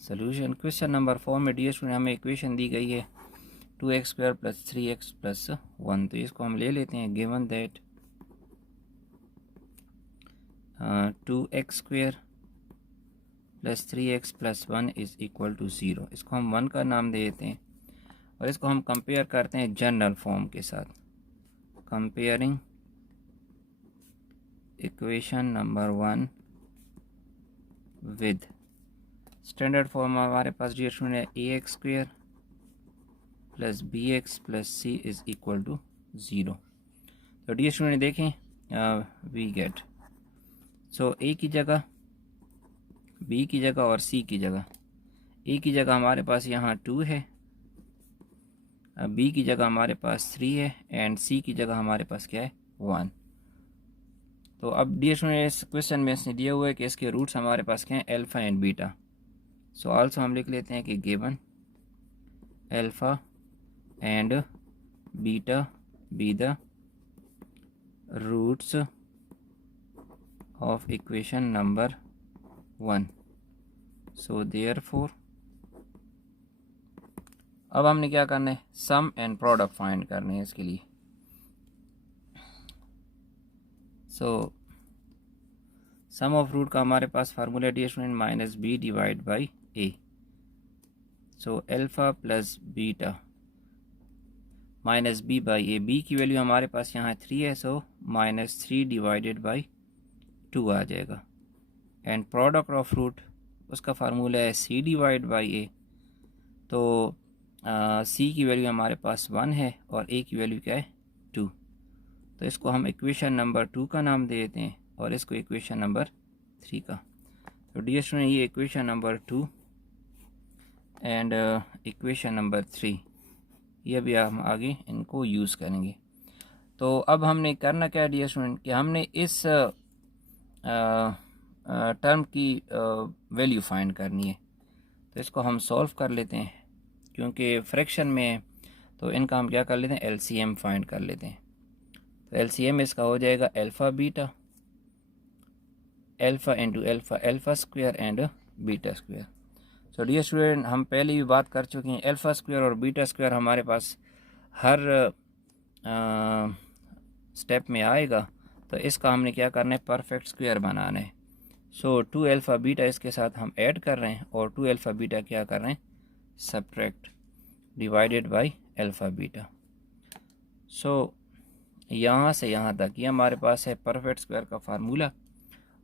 Solution question number 4 में dear student हमें equation दी गई है 2x² + 3x + 1। तो इसको हम ले लेते हैं गिवन दैट 2x² + 3x + 1 = 0। इसको हम 1 का नाम दे देते हैं और इसको हम कंपेयर करते हैं जनरल फॉर्म के साथ। Comparing equation number 1 with standard form हमारे पास डियर स्टूडेंट है ax² + bx + c = 0। तो डियर स्टूडेंट देखें वी गेट a की जगह b की जगह और c की जगह a की जगह हमारे पास यहाँ 2 है, b की जगह हमारे पास 3 है एंड c की जगह हमारे पास क्या है 1। तो अब डियर स्टूडेंट इस क्वेश्चन में इसने दिया हुआ है कि इसके रूट्स हमारे पास क्या हैं alpha and beta. So also हम लिख लेते हैं कि given alpha and beta be the roots of equation number 1। So therefore अब हमने क्या करना है, सम एंड प्रोडक्ट फाइंड करने हैं इसके लिए। सो सम ऑफ रूट का हमारे पास formula dear student -b divide by a। So alpha plus beta -b by a, b की वैल्यू हमारे पास यहाँ 3 है, सो -3 डिवाइडेड बाई 2 आ जाएगा। एंड प्रोडक्ट ऑफ रूट उसका फार्मूला है c डिवाइड बाई a। तो c की वैल्यू हमारे पास 1 है और a की वैल्यू क्या है 2। तो इसको हम इक्वेशन नंबर 2 का नाम दे देते हैं और इसको इक्वेशन नंबर 3 का। तो डियर स्टूडेंट ये equation number 2 and equation number 3 ये भी हम आगे इनको यूज़ करेंगे। तो अब हमने करना क्या है डियर स्टूडेंट कि हमने इस टर्म की वैल्यू फाइंड करनी है। तो इसको हम सॉल्व कर लेते हैं क्योंकि फ्रैक्शन में तो इनका हम क्या कर लेते हैं एलसीएम फाइंड कर लेते हैं। तो एलसीएम इसका हो जाएगा alpha beta, alpha into alpha, alpha square and beta square. So dear student हम पहले भी बात कर चुके हैं अल्फ़ा स्क्वायर और बीटा स्क्वायर हमारे पास हर स्टेप में आएगा। तो इसका हमने क्या करना है परफेक्ट स्क्वायर बनाना है। सो 2 अल्फ़ा बीटा इसके साथ हम ऐड कर रहे हैं और 2 अल्फ़ा बीटा क्या कर रहे हैं subtract divided by alpha beta. So यहाँ से यहाँ तक ये हमारे पास है परफेक्ट स्क्वायर का फार्मूला।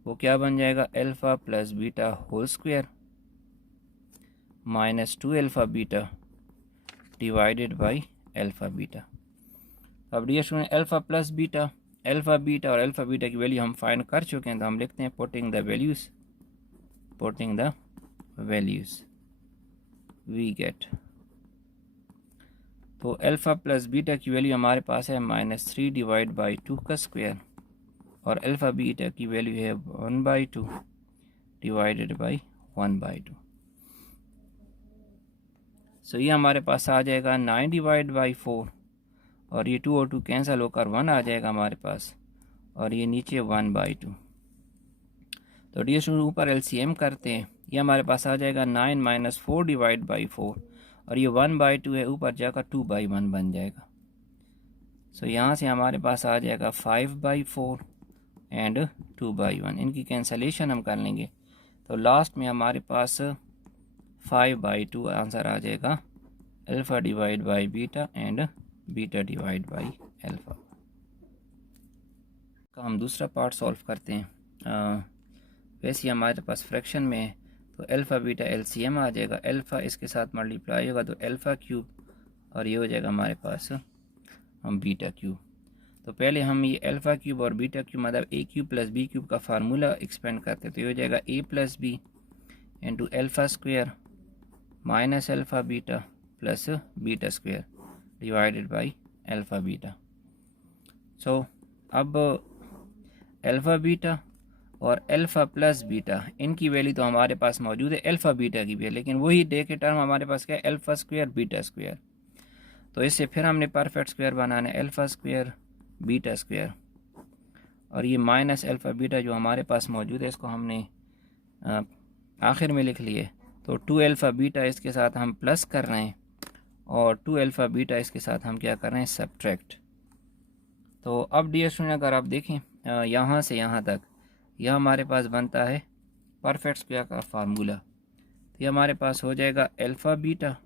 वो क्या बन जाएगा alpha plus beta whole square -2 alpha beta divided by alpha beta. अब डियर स्टूडेंट अल्फ़ा और अल्फ़ा बीटा की वैल्यू हम फाइंड कर चुके हैं। तो हम लिखते हैं putting the values we get. तो अल्फ़ा प्लस बीटा की वैल्यू हमारे पास है -3 डिवाइड बाई 2 का स्क्वायर और अल्फ़ा बीटा की वैल्यू है 1/2 डिवाइडेड बाई 1/2। सो ये हमारे पास आ जाएगा 9 डिवाइड बाई 4 और ये 2 और 2 कैंसिल होकर 1 आ जाएगा हमारे पास और ये नीचे 1/2। तो डियर स्टूडेंट ऊपर एलसीएम करते हैं, ये हमारे पास आ जाएगा 9 - 4 डिवाइड बाई 4 और ये 1/2 है, ऊपर जाकर 2/1 बन जाएगा। सो यहाँ से हमारे पास आ जाएगा 5/4 एंड 2/1। इनकी कैंसलेशन हम कर लेंगे तो लास्ट में हमारे पास 5/2 आंसर आ जाएगा alpha divide by beta and beta divide by alpha. का हम दूसरा पार्ट सॉल्व करते हैं। वैसे हमारे पास फ्रैक्शन में है तो अल्फ़ा बीटा एलसीएम आ जाएगा, अल्फ़ा इसके साथ मल्टीप्लाई होगा तो अल्फ़ा क्यूब और ये हो जाएगा हमारे पास हम बीटा क्यूब। तो पहले हम ये अल्फ़ा क्यूब और बीटा क्यूब मतलब a cube plus b cube का फार्मूला एक्सपेंड करते हैं। तो ये हो जाएगा a plus b into alpha square minus alpha beta plus beta square divided by alpha beta. So अब अल्फ़ा बीटा और अल्फ़ा प्लस बीटा इनकी वैल्यू तो हमारे पास मौजूद है अल्फ़ा बीटा की भी, लेकिन वही डे के टर्म हमारे पास क्या है अल्फ़ा स्क्वायर बीटा स्क्वायर। तो इससे फिर हमने परफेक्ट स्क्वायर बनाना है अल्फ़ा स्क्वायर बीटा स्क्वायर और ये माइनस अल्फ़ा बीटा जो हमारे पास मौजूद है इसको हमने आखिर में लिख लिए। तो 2 अल्फ़ा बीटा इसके साथ हम प्लस कर रहे हैं और 2 अल्फ़ा बीटा इसके साथ हम क्या कर रहे हैं, सब्ट्रैक्ट। तो अब डियर स्टूडेंट अगर आप देखें यहाँ से यहाँ तक, यह हमारे पास बनता है परफेक्ट स्क्वायर का फार्मूला। तो ये हमारे पास हो जाएगा alpha beta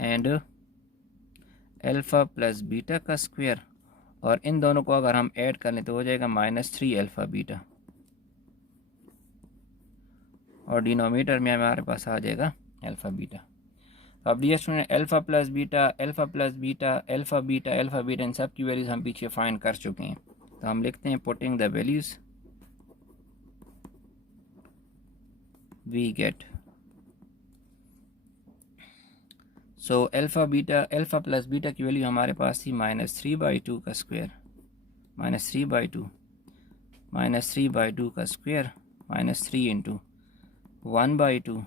and alpha plus beta का स्क्वायर, और इन दोनों को अगर हम ऐड कर लें तो हो जाएगा -3 अल्फ़ा बीटा, और डिनोमिनेटर में हमारे पास आ जाएगा अल्फ़ा बीटा। तो अब dear student alpha plus beta, alpha plus beta, alpha beta, alpha beta, इन सब की वैल्यूज़ हम पीछे फाइंड कर चुके हैं। तो हम लिखते हैं putting the values we get. So alpha beta, alpha plus beta की वैल्यू हमारे पास थी -3/2 का स्क्वायर, -3/2, -3/2 का स्क्वायर, -3 इंटू 1/2,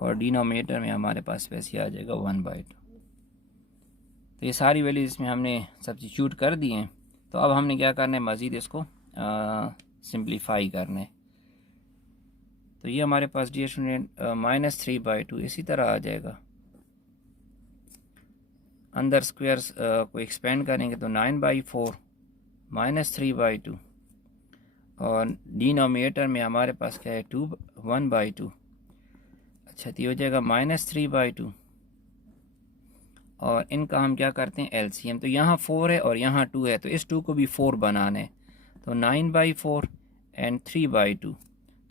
और डिनोमिनेटर में हमारे पास वैसे आ जाएगा 1/2। तो ये सारी वैल्यू इसमें हमने सब्स्टिट्यूट कर दी हैं। तो अब हमने क्या करना है, मज़ीद इसको सिंप्लीफाई करना है। तो ये हमारे पास डियर स्टूडेंट -3/2 इसी तरह आ जाएगा। अंदर स्क्वायर्स को एक्सपेंड करेंगे तो 9/4 -3/2, और डिनोमिनेटर में हमारे पास क्या है 1/2। अच्छा, तो ये हो जाएगा -3/2, और इनका हम क्या करते हैं एलसीएम। तो यहाँ 4 है और यहाँ 2 है, तो इस 2 को भी 4 बनाना है। तो 9/4 एंड 3/2।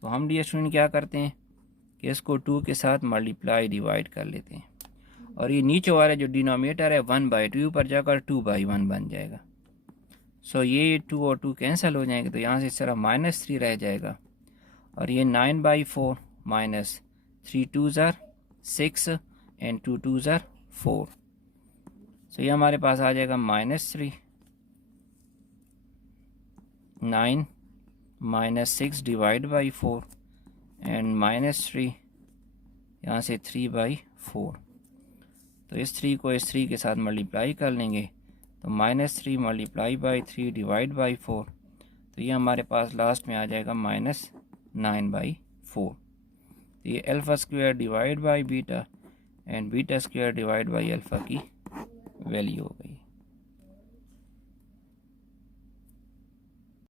तो हम डियर स्टूडेंट क्या करते हैं कि इसको 2 के साथ मल्टीप्लाई डिवाइड कर लेते हैं, और ये नीचे वाला जो डिनोमिनेटर है 1/2 ऊपर जाकर 2/1 बन जाएगा। सो ये 2 और 2 कैंसिल हो जाएंगे, तो यहाँ से इस तरह -3 रह जाएगा, और ये 9/4 -3 2s are 6 and 2 2s are 4। सो ये हमारे पास आ जाएगा -3, 9 -6 डिवाइड बाई 4 एंड -3 यहाँ से 3/4। तो इस 3 को इस 3 के साथ मल्टीप्लाई कर लेंगे, तो -3 मल्टीप्लाई बाई 3 डिवाइड बाई 4, तो ये हमारे पास लास्ट में आ जाएगा -9/4। तो ये alpha square divide by beta and beta square divide by alpha की वैल्यू हो गई।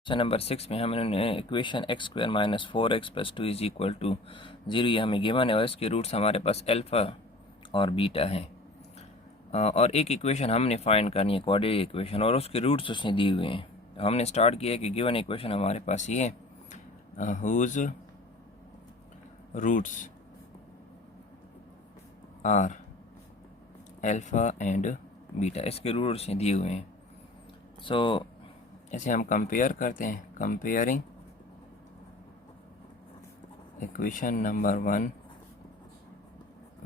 नंबर 6 में हमने इक्वेशन x² - 4x + 2 = 0 ये हमें गिवन है, और इसके रूट्स हमारे पास अल्फ़ा और बीटा हैं। और एक इक्वेशन हमने फाइंड करनी है क्वाड्रेटिक इक्वेशन, और उसके रूट्स उसने दिए हुए हैं। तो हमने स्टार्ट किया कि गिवन इक्वेशन हमारे पास ये है, whose roots are alpha and beta, इसके रूट्स दिए हुए हैं। सो ऐसे हम कंपेयर करते हैं, कंपेयरिंग इक्वेशन नंबर 1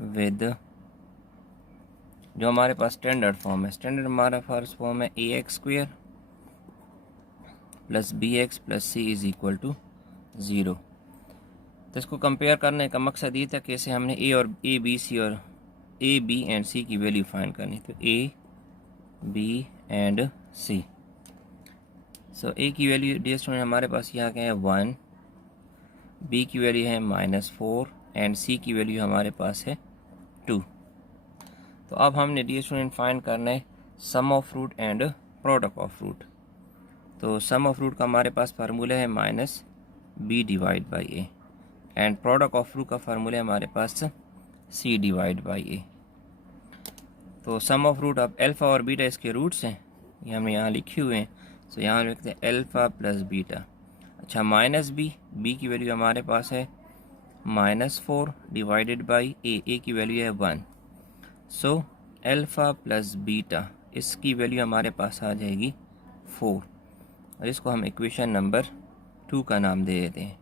विद जो हमारे पास स्टैंडर्ड फॉर्म है। स्टैंडर्ड हमारा फर्स्ट फॉर्म है ax² + bx + c = 0। तो इसको कंपेयर करने का मकसद ये था कि इसे हमने a b c और a b एंड c की वैल्यू फाइंड करनी। तो a b and c। So a की वैल्यू डियर स्टूडेंट हमारे पास यहाँ क्या है 1, b की वैल्यू है -4 एंड c की वैल्यू हमारे पास है 2। तो अब हमने डियर स्टूडेंट फाइंड करना है sum of root and product of root. तो सम ऑफ रूट का हमारे पास फार्मूला है -b divide by a, and product of root का फार्मूला है हमारे पास c डिवाइड बाई a। तो सम ऑफ रूट अब अल्फ़ा और बीटा इसके रूट्स हैं, ये हमने यहाँ लिखे हुए हैं। तो यहाँ लिखते हैं अल्फ़ा प्लस बीटा। अच्छा, -b की वैल्यू हमारे पास है -4 डिवाइडेड बाई a की वैल्यू है 1। सो अल्फ़ा प्लस बीटा इसकी वैल्यू हमारे पास आ जाएगी 4, और इसको हम इक्वेशन नंबर 2 का नाम दे देते हैं।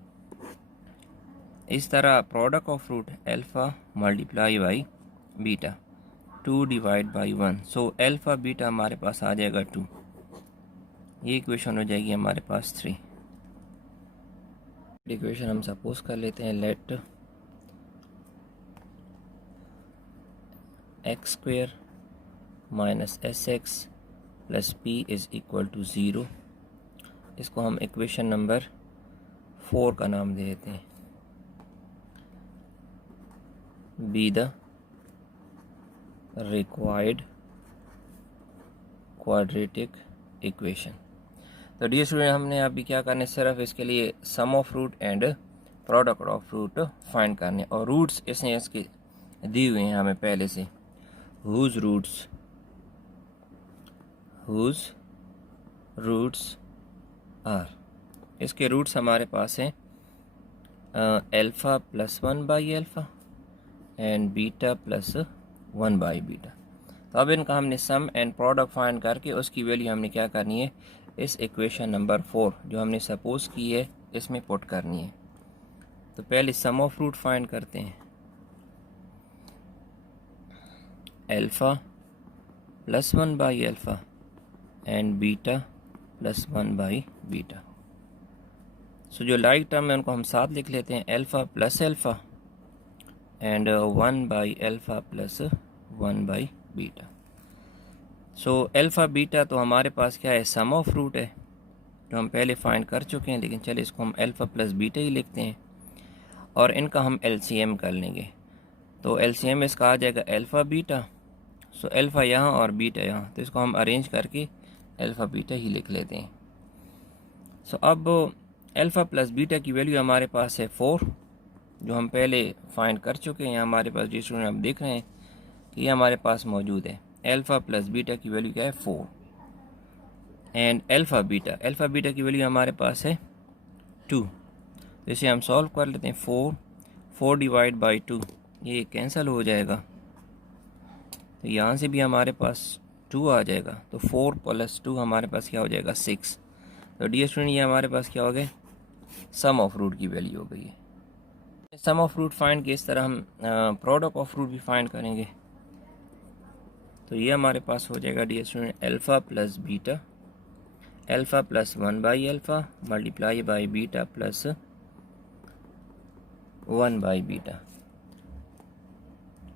इस तरह product of root alpha multiply by beta 2 divide by 1, so alpha beta हमारे पास आ जाएगा 2। ये इक्वेशन हो जाएगी हमारे पास 3। इक्वेशन हम सपोज कर लेते हैं, लेट x² - sx + p = 0। इसको हम इक्वेशन नंबर 4 का नाम दे देते हैं। be the required quadratic equation। तो डियर स्टूडेंट, हमने अभी क्या करना है, सिर्फ इसके लिए sum of root and product of root find करने, और रूट्स इसने इसके दी हुए हैं हमें पहले से। whose roots are, इसके रूट्स हमारे पास हैं alpha plus 1/α and beta plus 1/β। तो अब इनका हमने सम एंड प्रोडक्ट फाइंड करके उसकी वैल्यू हमने क्या करनी है, इस इक्वेशन नंबर 4 जो हमने सपोज की है इसमें पुट करनी है। तो पहले सम ऑफ रूट फाइंड करते हैं, alpha plus 1/α and beta plus 1/β। So जो लाइक टर्म है उनको हम साथ लिख लेते हैं, alpha plus alpha and 1/α plus 1/β। So alpha beta तो हमारे पास क्या है, सम ऑफ रूट है जो हम पहले फाइंड कर चुके हैं, लेकिन चलिए इसको हम अल्फ़ा प्लस बीटा ही लिखते हैं और इनका हम एलसीएम कर लेंगे। तो एलसीएम इसका आ जाएगा अल्फ़ा बीटा। सो अल्फ़ा यहाँ और बीटा यहाँ, तो इसको हम अरेंज करके अल्फ़ा बीटा ही लिख लेते हैं। सो अब अल्फ़ा प्लस बीटा की वैल्यू हमारे पास है 4, जो हम पहले फाइंड कर चुके हैं। हमारे पास जिस स्टूडेंट आप देख रहे हैं कि ये हमारे पास मौजूद है, अल्फ़ा प्लस बीटा की वैल्यू क्या है 4, एंड अल्फ़ा बीटा की वैल्यू हमारे पास है 2। तो इसे हम सॉल्व कर लेते हैं, 4 डिवाइड बाई 2 ये कैंसिल हो जाएगा, तो यहाँ से भी हमारे पास 2 आ जाएगा, तो 4 प्लस 2 हमारे पास क्या हो जाएगा 6। तो डियर स्टूडेंट, ये हमारे पास क्या हो गए, सम ऑफ रूट की वैल्यू हो गई है। सम ऑफ रूट फाइंड के इस तरह हम प्रोडक्ट ऑफ रूट भी फाइंड करेंगे। तो ये हमारे पास हो जाएगा dear student alpha plus beta, alpha plus 1/α multiply by beta plus 1/β।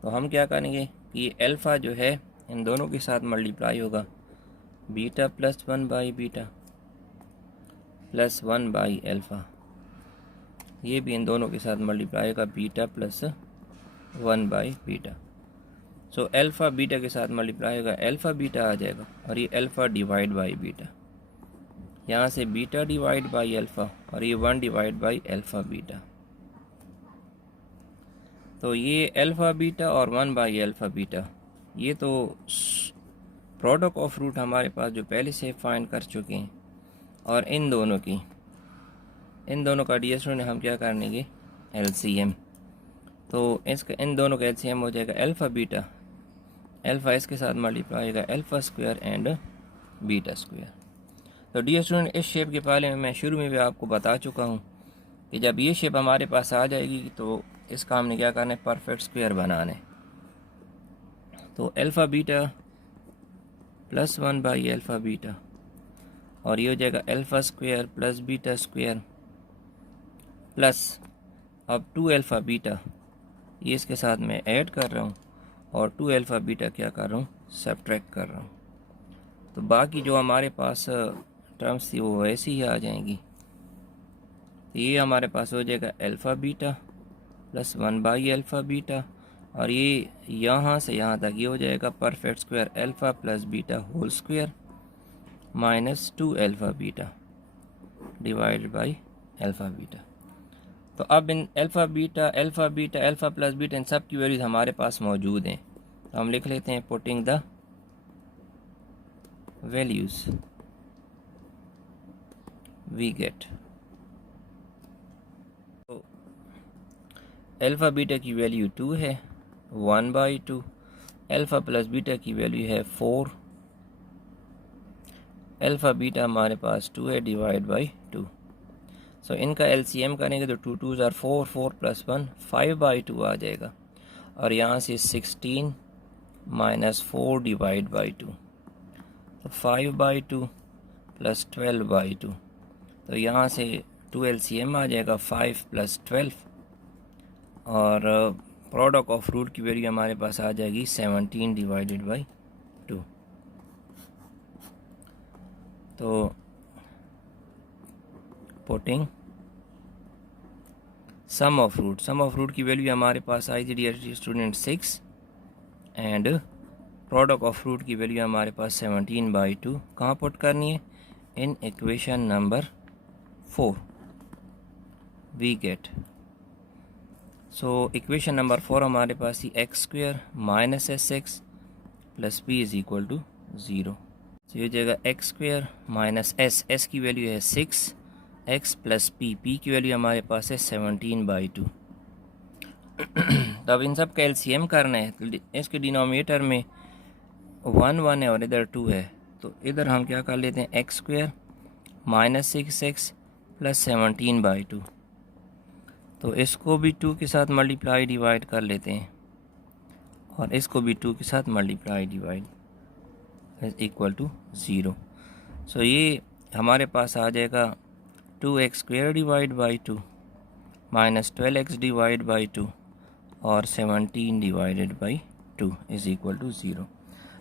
तो हम क्या करेंगे कि ये अल्फ़ा जो है इन दोनों के साथ मल्टीप्लाई होगा, बीटा प्लस 1/β प्लस 1/α, ये भी इन दोनों के साथ मल्टीप्लाई होगा, beta plus 1/β। So alpha beta के साथ मल्टीप्लाई होगा, अल्फ़ा बीटा आ जाएगा, और ये अल्फ़ा डिवाइड बाई बीटा, यहाँ से बीटा डिवाइड बाई अल्फ़ा, और ये 1 डिवाइड बाई अल्फ़ा बीटा। तो ये अल्फ़ा बीटा और 1/α बीटा, ये तो प्रोडक्ट ऑफ रूट हमारे पास जो पहले से फाइंड कर चुके हैं, और इन दोनों का डियर स्टूडेंट हम क्या करेंगे, एलसीएम। तो इसका इन दोनों का एलसीएम हो जाएगा अल्फ़ा बीटा, अल्फ़ा इसके साथ मल्टीप्लाई होगा alpha square and beta square. तो डियर स्टूडेंट, इस शेप के बारे में मैं शुरू में भी आपको बता चुका हूँ कि जब ये शेप हमारे पास आ जाएगी तो इसका हमने क्या करना है, परफेक्ट स्क्वायर बनाना है। तो अल्फ़ा बीटा प्लस 1/α बीटा, और ये हो जाएगा alpha square plus beta square plus अब 2α बीटा, ये इसके साथ मैं ऐड कर रहा हूँ, और 2α बीटा क्या कर रहा हूँ, सब्ट्रैक्ट कर रहा हूँ। तो बाकी जो हमारे पास टर्म्स थी वो वैसी ही आ जाएंगी। तो ये हमारे पास हो जाएगा अल्फ़ा बीटा प्लस 1/α बीटा, और ये यहाँ से यहाँ तक ये हो जाएगा perfect square alpha plus beta whole square minus 2α beta divided by alpha beta. तो अब इन alpha beta alpha plus beta इन सब की वैल्यूज हमारे पास मौजूद हैं। तो हम लिख लेते हैं, putting the values we get. तो अल्फ़ा बीटा की वैल्यू 2 है, 1/2। अल्फ़ा प्लस बीटा की वैल्यू है 4, अल्फ़ा बीटा हमारे पास 2 है डिवाइड बाई 2। सो इनका एलसीएम करेंगे तो 2 2s 4, 4 प्लस 1 5/2 आ जाएगा, और यहाँ से 16 माइनस 4 डिवाइड बाई 2, तो 5/2 प्लस 12/2। तो यहाँ से 2 एलसीएम आ जाएगा 5 प्लस 12, और प्रोडक्ट ऑफ रूट की वैल्यू हमारे पास आ जाएगी 17 डिवाइडेड बाई 2। तो पुटिंग सम ऑफ रूट की वैल्यू हमारे पास आई थी dear student 6 and product of root की वैल्यू हमारे पास 17/2 कहाँ पुट करनी है in equation number 4 we get so equation number 4 हमारे पास ही x² minus s6 plus p is equal to 0। तो ये जाएगा x² माइनस s की वैल्यू है 6 x प्लस p की वैल्यू हमारे पास है 17/2। तो अब इन सब का एलसीएम करना है तो इसके डिनोमिनेटर में 1 है और इधर 2 है तो इधर हम क्या कर लेते हैं x² माइनस 6x प्लस 17/2 तो इसको भी 2 के साथ मल्टीप्लाई डिवाइड कर लेते हैं और इसको भी 2 के साथ multiply divide is equal to 0। So ये हमारे पास आ जाएगा 2x² divide by 2 minus 12x divide by 2 और 17 divided by 2 is equal to 0।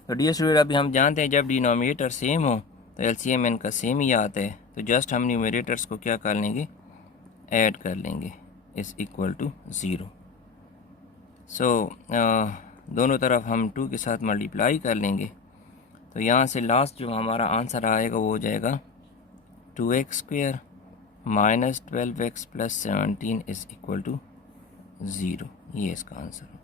तो डियर स्टूडेंट अभी हम जानते हैं जब डिनोमिनेटर सेम हो तो एलसीएम इनका सेम ही आता है तो जस्ट हम न्यूमरेटर्स को क्या कर लेंगे ऐड कर लेंगे इज इक्वल टू 0। सो दोनों तरफ हम 2 के साथ मल्टीप्लाई कर लेंगे तो यहाँ से लास्ट जो हमारा आंसर आएगा वो हो जाएगा 2x² minus 12x plus 17 is equal to 0। ये इसका आंसर है।